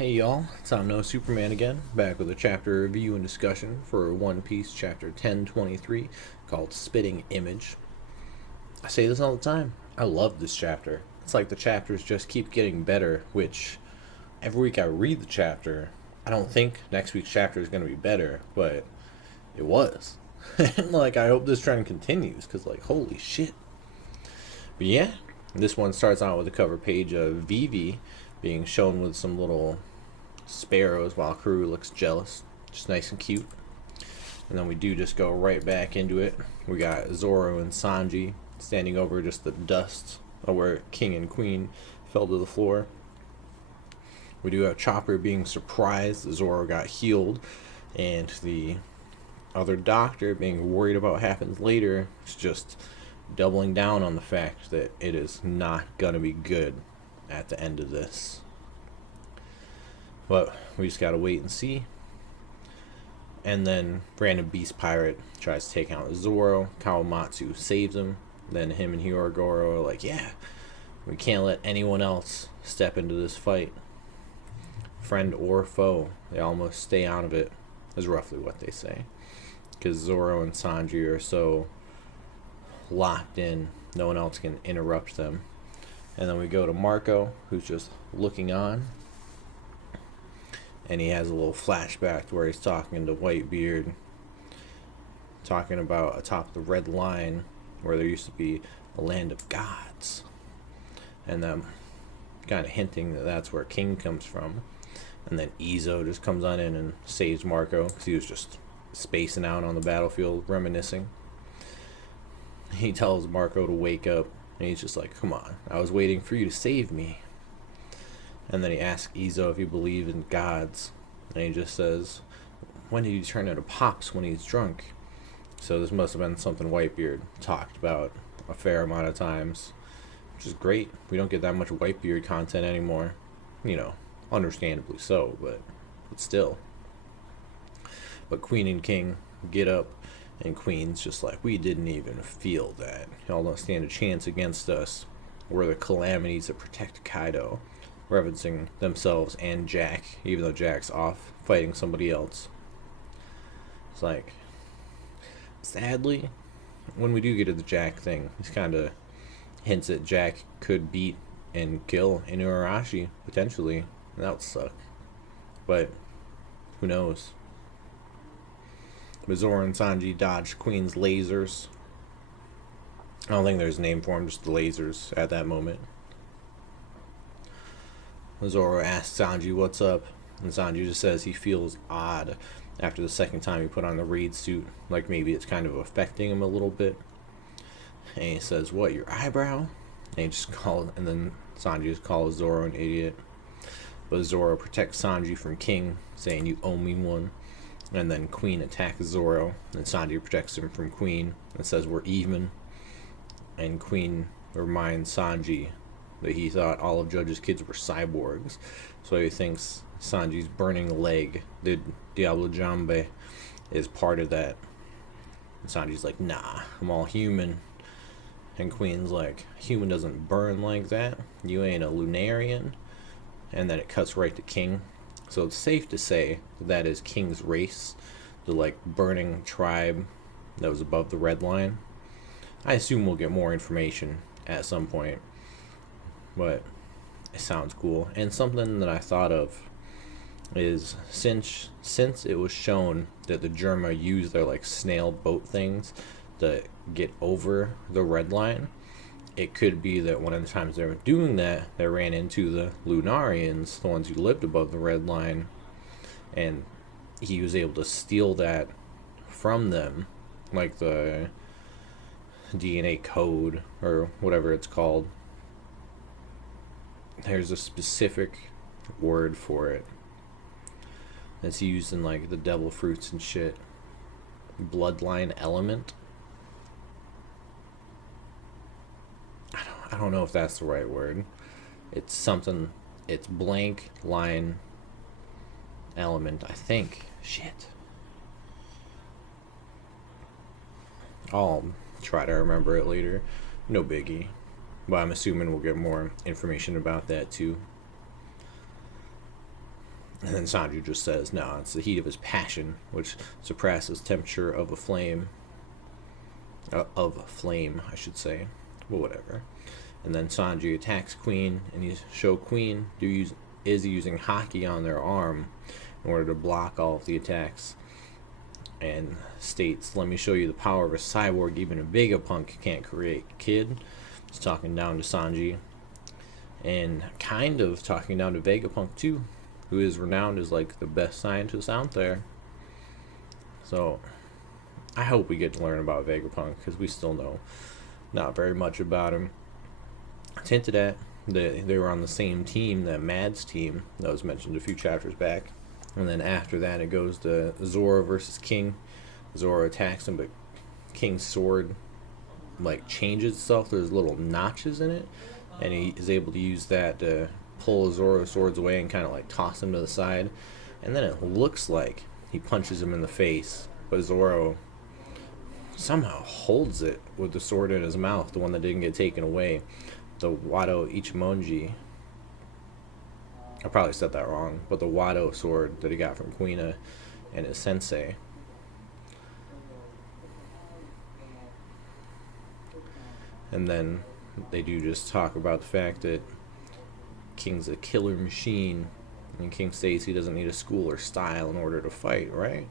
Hey y'all, it's I'm No Superman again, back with a chapter review and discussion for One Piece chapter 1023 called Spitting Image. I say this all the time. I love this chapter. It's like the chapters just keep getting better, which every week I read the chapter, I don't think next week's chapter is going to be better, but it was. And I hope this trend continues, because holy shit. But yeah, this one starts out with a cover page of Vivi being shown with some little sparrows while Karoo looks jealous. Just nice and cute. And then we do just go right back into it. We got Zoro and Sanji standing over just the dust of where King and Queen fell to the floor. We do have Chopper being surprised that Zoro got healed, and the other doctor being worried about what happens later. It's just doubling down on the fact that it is not gonna be good at the end of this. But we just gotta wait and see. And then random beast pirate tries to take out Zoro. Kawamatsu saves him. Then him and Hyogoro are like, yeah, we can't let anyone else step into this fight. Friend or foe, they almost stay out of it, is roughly what they say. Because Zoro and Sanji are so locked in, no one else can interrupt them. And then we go to Marco, who's just looking on. And he has a little flashback to where he's talking to Whitebeard, talking about atop the red line where there used to be a land of gods, and them kind of hinting that that's where King comes from. And then Izo just comes on in and saves Marco because he was just spacing out on the battlefield, reminiscing. He tells Marco to wake up, and he's just like, come on, I was waiting for you to save me. And then he asks Izo if he believes in gods. And he just says, when did he turn into Pops when he's drunk? So this must have been something Whitebeard talked about a fair amount of times. Which is great. We don't get that much Whitebeard content anymore. Understandably so, but still. But Queen and King get up, and Queen's just like, we didn't even feel that. Y'all don't stand a chance against us. We're the calamities that protect Kaido. Referencing themselves and Jack, even though Jack's off fighting somebody else. It's like, sadly, when we do get to the Jack thing, he's kind of hints that Jack could beat and kill Inuarashi, potentially, and that would suck. But, who knows? But Zoro and Sanji dodge Queen's lasers. I don't think there's a name for them, just the lasers at that moment. Zoro asks Sanji what's up, and Sanji just says he feels odd after the second time he put on the raid suit, like maybe it's kind of affecting him a little bit. And he says, what, your eyebrow? And then Sanji just calls Zoro an idiot. But Zoro protects Sanji from King, saying you owe me one. And then Queen attacks Zoro, and Sanji protects him from Queen and says we're even. And Queen reminds Sanji that he thought all of Judge's kids were cyborgs, so he thinks Sanji's burning leg, the Diablo Jambe, is part of that. And Sanji's like, nah, I'm all human. And Queen's like, human doesn't burn like that, you ain't a Lunarian. And then it cuts right to King. So it's safe to say that is King's race, the burning tribe that was above the red line. I assume we'll get more information at some point, but it sounds cool. And something that I thought of is since it was shown that the Germa used their snail boat things to get over the red line, it could be that one of the times they were doing that, they ran into the Lunarians, the ones who lived above the red line, and he was able to steal that from them, like the DNA code or whatever it's called. There's a specific word for it that's used in the devil fruits and shit. Bloodline element. I don't know if that's the right word. It's something. It's blank line element, I think. Shit. I'll try to remember it later. No biggie. But I'm assuming we'll get more information about that too. And then Sanji just says, no, it's the heat of his passion, which surpasses temperature of a flame. Of flame, I should say. But whatever. And then Sanji attacks Queen, and he shows Queen is using haki on their arm in order to block all of the attacks. And states, let me show you the power of a cyborg even a Vegapunk can't create. Kid. He's talking down to Sanji. And kind of talking down to Vegapunk too, who is renowned as like the best scientist out there. So I hope we get to learn about Vegapunk, because we still know not very much about him. It's hinted at that they were on the same team, that Mad's team that was mentioned a few chapters back. And then after that, it goes to Zorro versus King. Zorro attacks him, but King's sword like changes itself. There's little notches in it, and he is able to use that to pull Zorro's swords away and kind of like toss him to the side. And then it looks like he punches him in the face, but Zorro somehow holds it with the sword in his mouth, the one that didn't get taken away. The Wado Ichimonji. I probably said that wrong, but the Wado sword that he got from Kuina and his sensei. And then they do just talk about the fact that King's a killer machine, and King says he doesn't need a school or style in order to fight, right?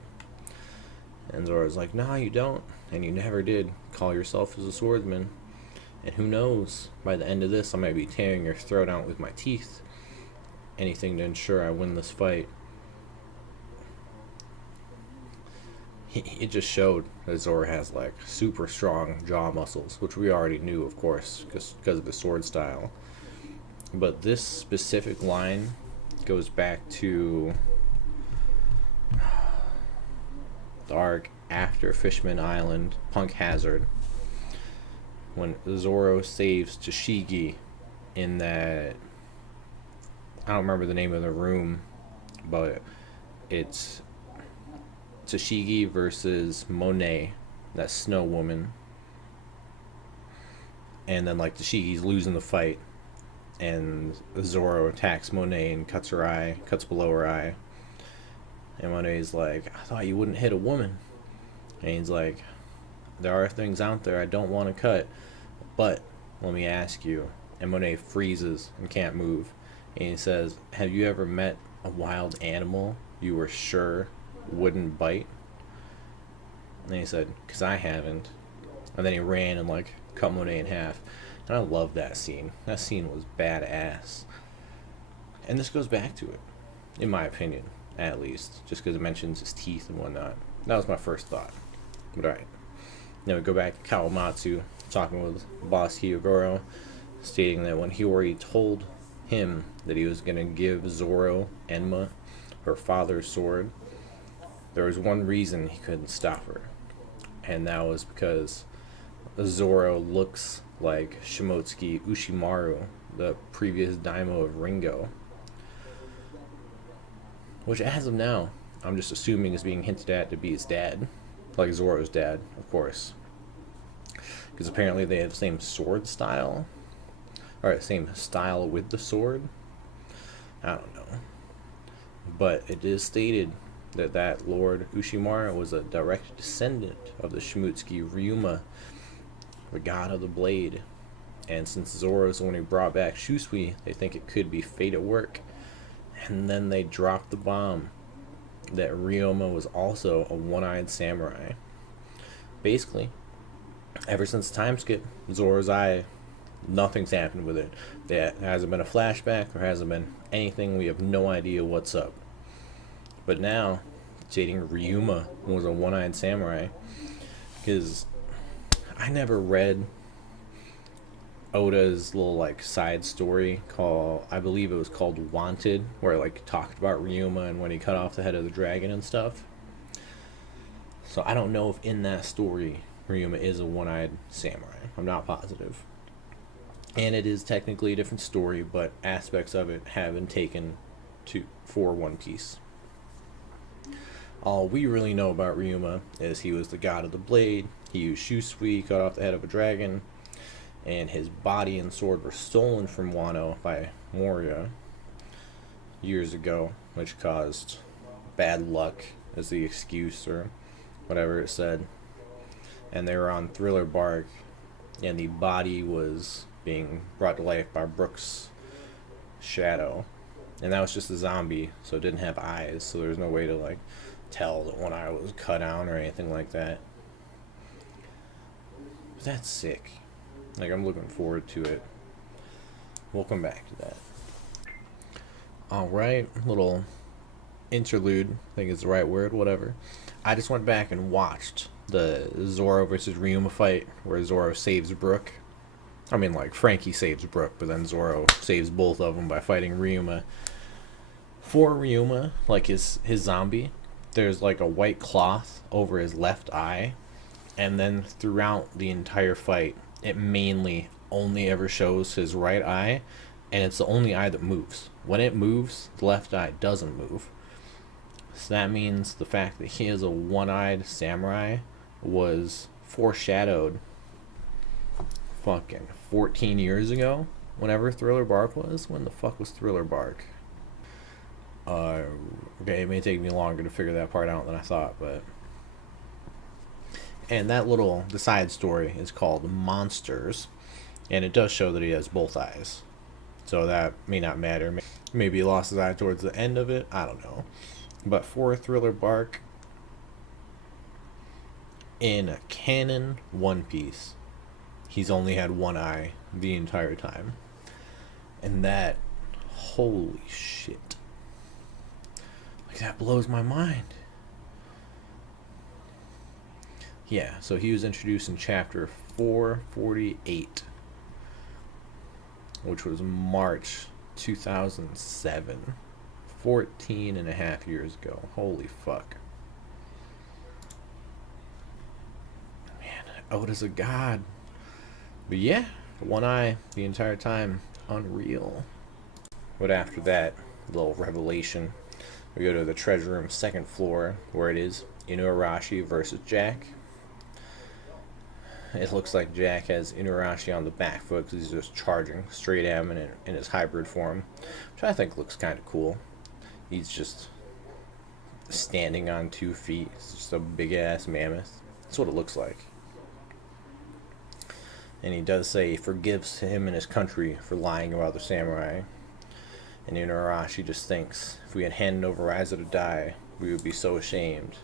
And Zoro's like, nah, you don't, and you never did call yourself as a swordsman. And who knows, by the end of this, I might be tearing your throat out with my teeth. Anything to ensure I win this fight. It just showed that Zoro has like super strong jaw muscles, which we already knew, of course, because of his sword style. But this specific line goes back to the arc after Fishman Island, Punk Hazard, when Zoro saves Tashigi in that, I don't remember the name of the room, but it's Tashigi versus Monet, that snow woman. And then like Tashigi's losing the fight, and Zoro attacks Monet and cuts below her eye. And Monet's like, I thought you wouldn't hit a woman. And he's like, there are things out there I don't want to cut, but let me ask you. And Monet freezes and can't move. And he says, have you ever met a wild animal you were sure wouldn't bite? And he said, because I haven't. And then he ran and like cut Monet in half. And I love that scene. That scene was badass. And this goes back to it, in my opinion, at least, just because it mentions his teeth and whatnot. That was my first thought. But alright. Then we go back to Kawamatsu, talking with Boss Hyogoro, stating that when Hiyori told him that he was going to give Zoro Enma her father's sword, there was one reason he couldn't stop her. And that was because Zoro looks like Shimotsuki Ushimaru, the previous daimyo of Ringo. Which, as of now, I'm just assuming is being hinted at to be his dad. Like Zoro's dad, of course. Because apparently they have the same sword style. Or same style with the sword. I don't know. But it is stated that Lord Ushimaru was a direct descendant of the Shimotsuki Ryuma, the god of the blade. And since Zoro's the one who brought back Shusui, they think it could be fate at work. And then they dropped the bomb that Ryuma was also a one-eyed samurai. Basically, ever since the time skip, Zoro's eye, nothing's happened with it. There hasn't been a flashback, there hasn't been anything, we have no idea what's up. But now, stating Ryuma was a one-eyed samurai, because I never read Oda's little like side story called, I believe it was called Wanted, where it like talked about Ryuma and when he cut off the head of the dragon and stuff. So I don't know if in that story Ryuma is a one-eyed samurai. I'm not positive. And it is technically a different story, but aspects of it have been taken for One Piece. All we really know about Ryuma is he was the god of the blade, he used Shusui, cut off the head of a dragon, and his body and sword were stolen from Wano by Moria. years ago, which caused bad luck as the excuse or whatever it said. And they were on Thriller Bark, and the body was being brought to life by Brooks' shadow. And that was just a zombie, so it didn't have eyes, so there was no way to like tell that one eye was cut out or anything like that. But that's sick. Like, I'm looking forward to it. We'll come back to that. Alright, little interlude, I think is the right word, whatever. I just went back and watched the Zoro versus Ryuma fight where Zoro saves Brook. I mean, like, Frankie saves Brook, but then Zoro saves both of them by fighting Ryuma. For Ryuma, like his zombie, there's like a white cloth over his left eye, and then throughout the entire fight, it mainly only ever shows his right eye, and it's the only eye that moves. When it moves, the left eye doesn't move. So that means the fact that he is a one-eyed samurai was foreshadowed fucking 14 years ago, whenever Thriller Bark was. When the fuck was Thriller Bark? Okay, it may take me longer to figure that part out than I thought, but... And that little, the side story is called Monsters, and it does show that he has both eyes. So that may not matter. Maybe he lost his eye towards the end of it, I don't know. But for Thriller Bark, in a canon One Piece, he's only had one eye the entire time. And that, holy shit. Like, that blows my mind. Yeah, so he was introduced in chapter 448, which was March 2007. 14 and a half years ago. Holy fuck. Man, Oda's a god. But yeah, one eye the entire time. Unreal. But after that little revelation, we go to the treasure room, second floor, where it is Inuarashi versus Jack. It looks like Jack has Inuarashi on the back foot because he's just charging straight at him in his hybrid form, which I think looks kind of cool. He's just standing on 2 feet. It's just a big ass mammoth. That's what it looks like. And he does say he forgives him and his country for lying about the samurai. And Inuarashi just thinks, if we had handed over Aizo to die, we would be so ashamed,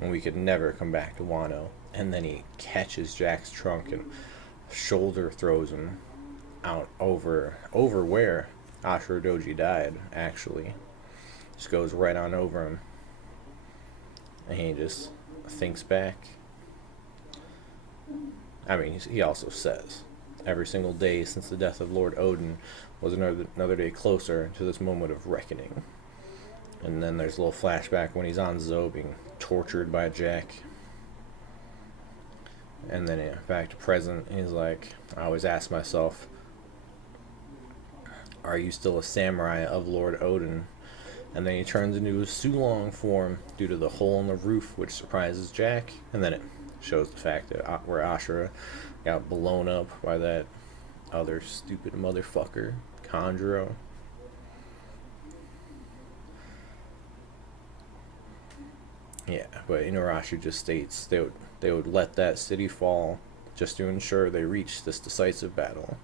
and we could never come back to Wano. And then he catches Jack's trunk and shoulder throws him out over where Ashura Doji died, actually. Just goes right on over him. And he just thinks back. I mean, he also says, every single day since the death of Lord Odin was another day closer to this moment of reckoning. And then there's a little flashback when he's on Zo being tortured by Jack. And then back to present, he's like, I always ask myself, are you still a samurai of Lord Odin? And then he turns into his Sulong form due to the hole in the roof, which surprises Jack. And then it shows the fact that where Ashura got blown up by that other stupid motherfucker, Conjuro. Yeah, but Inuarashi just states they would let that city fall just to ensure they reach this decisive battle,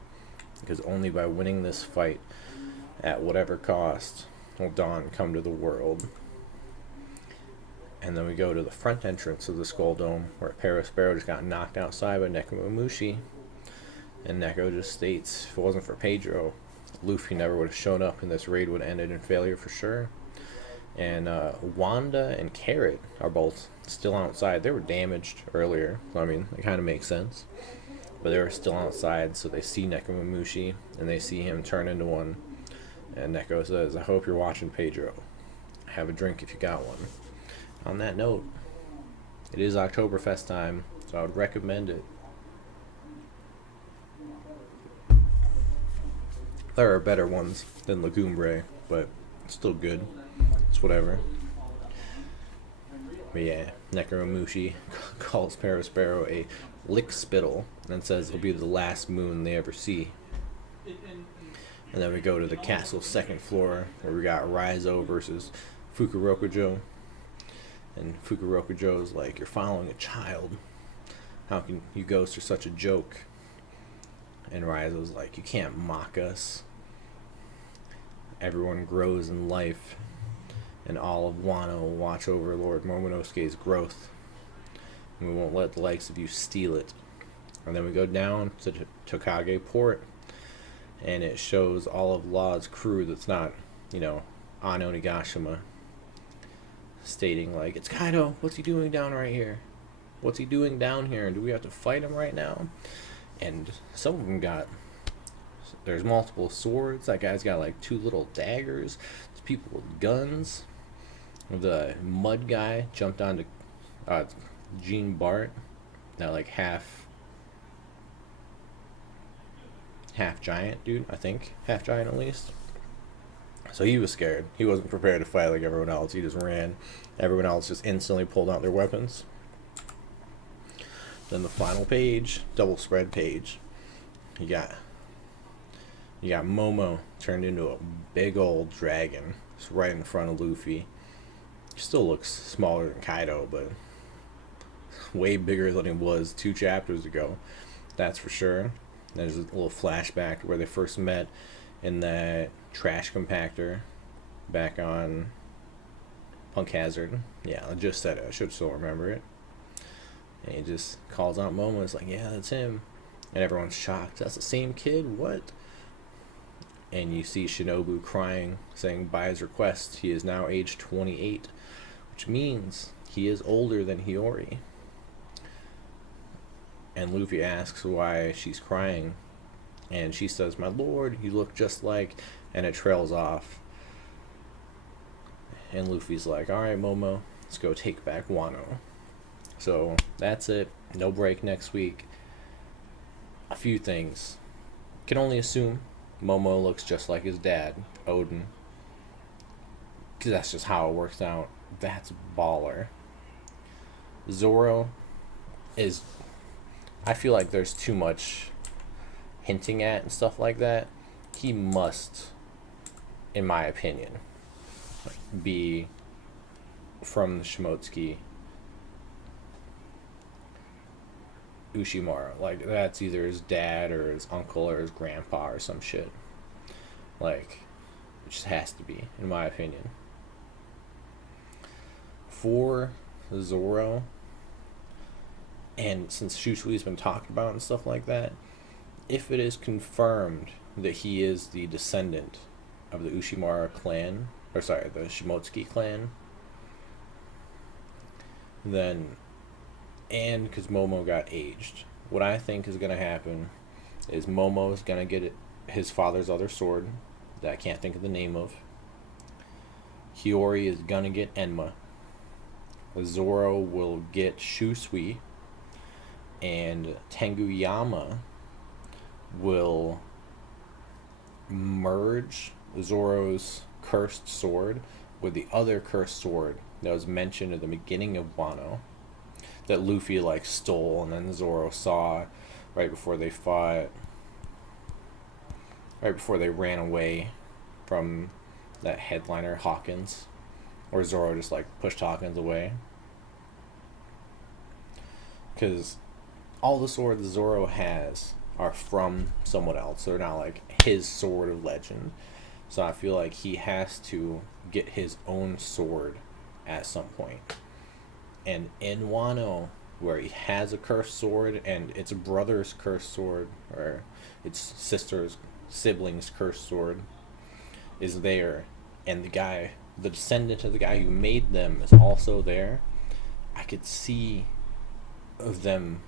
because only by winning this fight at whatever cost will dawn come to the world. And then we go to the front entrance of the Skull Dome, where Perospero just got knocked outside by Nekomamushi. And Neko just states, if it wasn't for Pedro, Luffy never would have shown up, and this raid would have ended in failure for sure. And Wanda and Carrot are both still outside. They were damaged earlier, I mean, it kind of makes sense. But they were still outside, so they see Nekomamushi, and they see him turn into one. And Neko says, I hope you're watching Pedro. Have a drink if you got one. On that note, it is Oktoberfest time, so I would recommend it. There are better ones than Legumbre, but it's still good. It's whatever. But yeah, Nekomamushi calls Perospero a lick spittle and says it'll be the last moon they ever see. And then we go to the castle's second floor, where we got Raizo versus Fukurokujo. And Fukurokujo's like, "You're following a child. How can you go through such a joke?" And Raizo's like, "You can't mock us. Everyone grows in life, and all of Wano will watch over Lord Momonosuke's growth. And we won't let the likes of you steal it." And then we go down to Tokage Port, and it shows all of Law's crew that's not, Ano Nigashima, stating like, "It's Kaido, what's he doing down right here? What's he doing down here? And do we have to fight him right now?" And some of them there's multiple swords. That guy's got like 2 little daggers. There's people with guns. The mud guy jumped onto Gene Bart, that like half giant dude, I think. Half giant at least. So he was scared. He wasn't prepared to fight like everyone else. He just ran. Everyone else just instantly pulled out their weapons. Then the final page, double spread page. You got Momo turned into a big old dragon. It's right in front of Luffy. He still looks smaller than Kaido, but way bigger than he was 2 chapters ago. That's for sure. There's a little flashback to where they first met in that trash compactor back on Punk Hazard. Yeah, I just said it. I should still remember it. And he just calls out Momo. It's like, "Yeah, that's him." And everyone's shocked. "That's the same kid? What?" And you see Shinobu crying, saying by his request, he is now age 28, which means he is older than Hiyori. And Luffy asks why she's crying, and she says, "My lord, you look just like," and it trails off. And Luffy's like, "Alright, Momo, let's go take back Wano." So that's it. No break next week. A few things. Can only assume Momo looks just like his dad, Odin, because that's just how it works out. That's baller. Zorro is, I feel like there's too much hinting at and stuff like that. He must, in my opinion, be from the Shimotsuki Ushimara. Like, that's either his dad or his uncle or his grandpa or some shit. Like, it just has to be, in my opinion. For Zorro, and since Shushui's been talked about and stuff like that, if it is confirmed that he is the descendant of the Ushimara clan, the Shimotsuki clan, then, and because Momo got aged, what I think is going to happen is Momo is going to get his father's other sword that I can't think of the name of. Hiyori is going to get Enma. Zoro will get Shusui, and Tenguyama will merge Zoro's cursed sword with the other cursed sword that was mentioned at the beginning of Wano, that Luffy like stole and then Zoro saw right before they fought, right before they ran away from that headliner Hawkins, or Zoro just like pushed Hawkins away. Because all the swords Zoro has are from someone else. They're not like his sword of legend. So I feel like he has to get his own sword at some point. And in Wano, where he has a cursed sword and its brother's cursed sword, or its sister's sibling's cursed sword, is there, and the descendant of the guy who made them is also there, I could see of them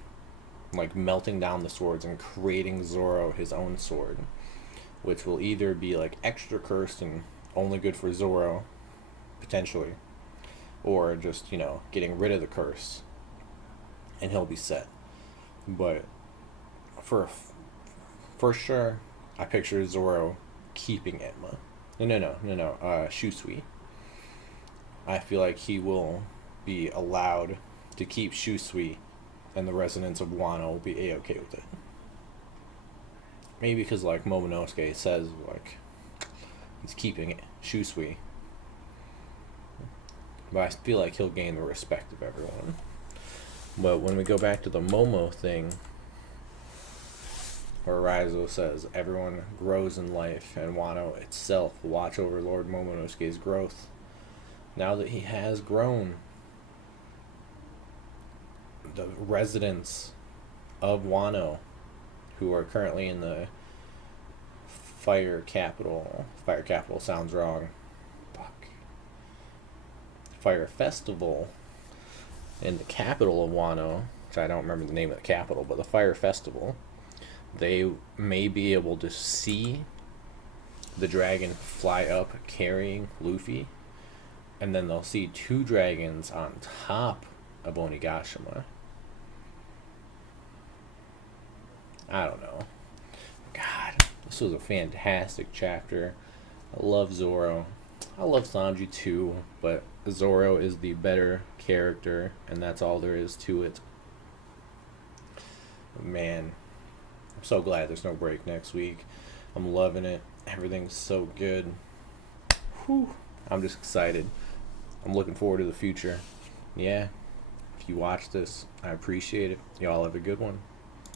like melting down the swords and creating Zoro his own sword, which will either be like extra cursed and only good for Zoro, potentially, or just, getting rid of the curse and he'll be set. But for sure, I picture Zoro keeping Enma. No, Shusui. I feel like he will be allowed to keep Shusui, and the residents of Wano will be A-okay with it. maybe because like Momonosuke says like he's keeping it Shusui, but I feel like he'll gain the respect of everyone. But when we go back to the Momo thing, where Raizo says everyone grows in life and Wano itself will watch over Lord Momonosuke's growth. Now that he has grown, the residents of Wano, who are currently in the Fire Capital sounds wrong. Fuck. Fire Festival in the capital of Wano, which I don't remember the name of the capital, but the Fire Festival, they may be able to see the dragon fly up carrying Luffy, and then they'll see two dragons on top of Onigashima. I don't know. God, this was a fantastic chapter. I love Zoro. I love Sanji too, but Zoro is the better character, and that's all there is to it. Man, I'm so glad there's no break next week. I'm loving it. Everything's so good. Whew. I'm just excited. I'm looking forward to the future. Yeah, if you watch this, I appreciate it. Y'all have a good one.